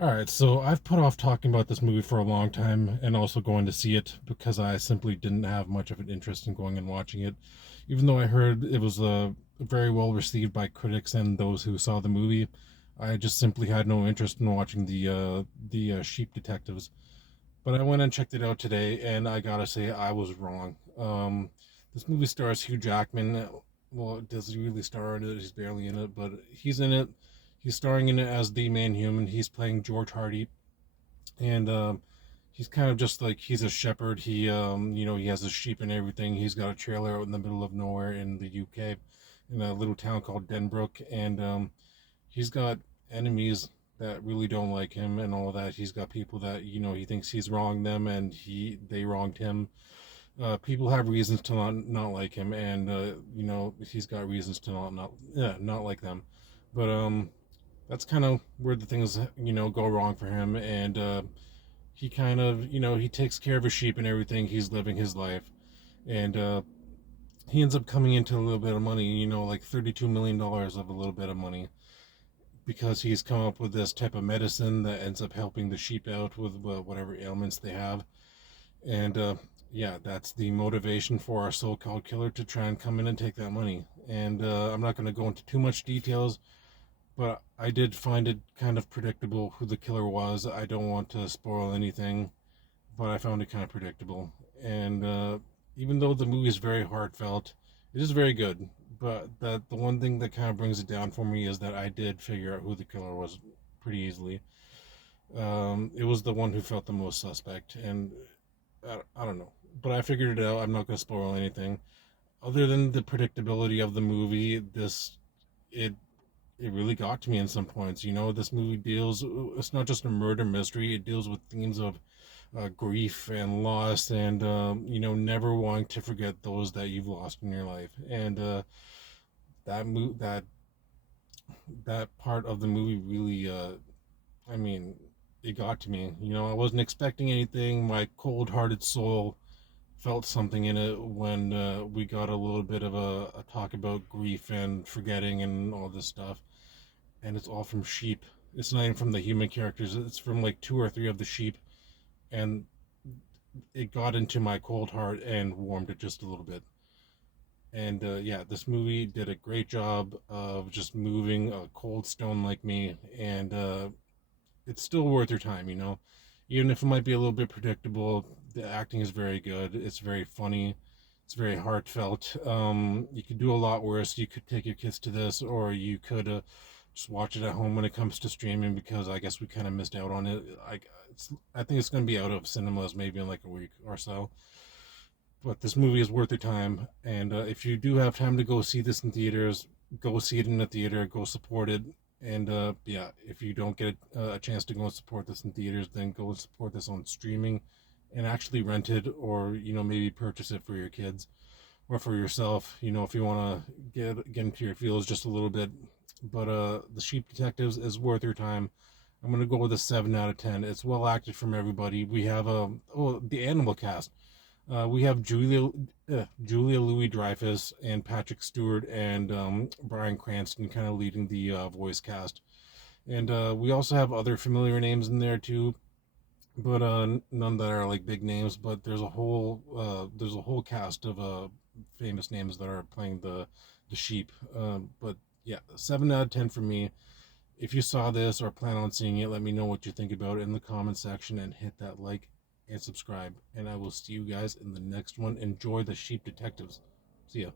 All right, so I've put off talking about this movie for a long time and also going to see it because I simply didn't have much of an interest in going and watching it. Even though I heard it was very well received by critics and those who saw the movie, I just simply had no interest in watching the Sheep Detectives. But I went and checked it out today, and I gotta say I was wrong. This movie stars Hugh Jackman. Well, does he really star in it? He's barely in it, but he's in it. He's starring in it as the main human. He's playing George Hardy, and he's kind of just like he's a shepherd. He has his sheep and everything. He's got a trailer out in the middle of nowhere in the UK, in a little town called Denbrook, and he's got enemies that really don't like him and all that. He's got people that he thinks he's wronged them and they wronged him. People have reasons to not like him, and he's got reasons to not like them. But that's kind of where the things go wrong for him, and he kind of he takes care of his sheep and everything. He's living his life, and he ends up coming into a little bit of money. Like $32 million of a little bit of money because he's come up with this type of medicine that ends up helping the sheep out with whatever ailments they have. And yeah, that's the motivation for our so-called killer to try and come in and take that money. And I'm not going to go into too much details, but I did find it kind of predictable who the killer was. I don't want to spoil anything, but I found it kind of predictable. And even though the movie is very heartfelt, it is very good. But the one thing that kind of brings it down for me is that I did figure out who the killer was pretty easily. It was the one who felt the most suspect, and I don't know, but I figured it out. I'm not going to spoil anything. Other than the predictability of the movie, it it really got to me in some points. This movie deals. It's not just a murder mystery. It deals with themes of grief and loss, and never wanting to forget those that you've lost in your life. And that mo- that that part of the movie really, I mean, it got to me. I wasn't expecting anything. My cold-hearted soul felt something in it when we got a little bit of a talk about grief and forgetting and all this stuff. And it's all from sheep. It's not even from the human characters. It's from like two or three of the sheep, and it got into my cold heart and warmed it just a little bit. And yeah, this movie did a great job of just moving a cold stone like me, and it's still worth your time. Even if it might be a little bit predictable. The acting is very good. It's very funny. It's very heartfelt. You could do a lot worse. You could take your kids to this, or you could just watch it at home when it comes to streaming because I guess we kind of missed out on it. I think it's going to be out of cinemas maybe in like a week or so. But this movie is worth your time, and if you do have time to go see this in theaters, go see it in the theater. Go support it. And yeah, if you don't get a chance to go and support this in theaters, then go and support this on streaming, and actually rent it, or maybe purchase it for your kids or for yourself. If you want to get into your feels just a little bit. But the Sheep Detectives is worth your time. I'm gonna go with a 7 out of 10. It's well acted from everybody. We have the animal cast. We have Julia Louis Dreyfus and Patrick Stewart and Bryan Cranston kind of leading the voice cast, and we also have other familiar names in there too, but none that are like big names. But there's a whole cast of famous names that are playing the sheep. But yeah, 7 out of 10 for me. If you saw this or plan on seeing it, let me know what you think about it in the comment section and hit that like and subscribe. And I will see you guys in the next one. Enjoy the Sheep Detectives. See ya.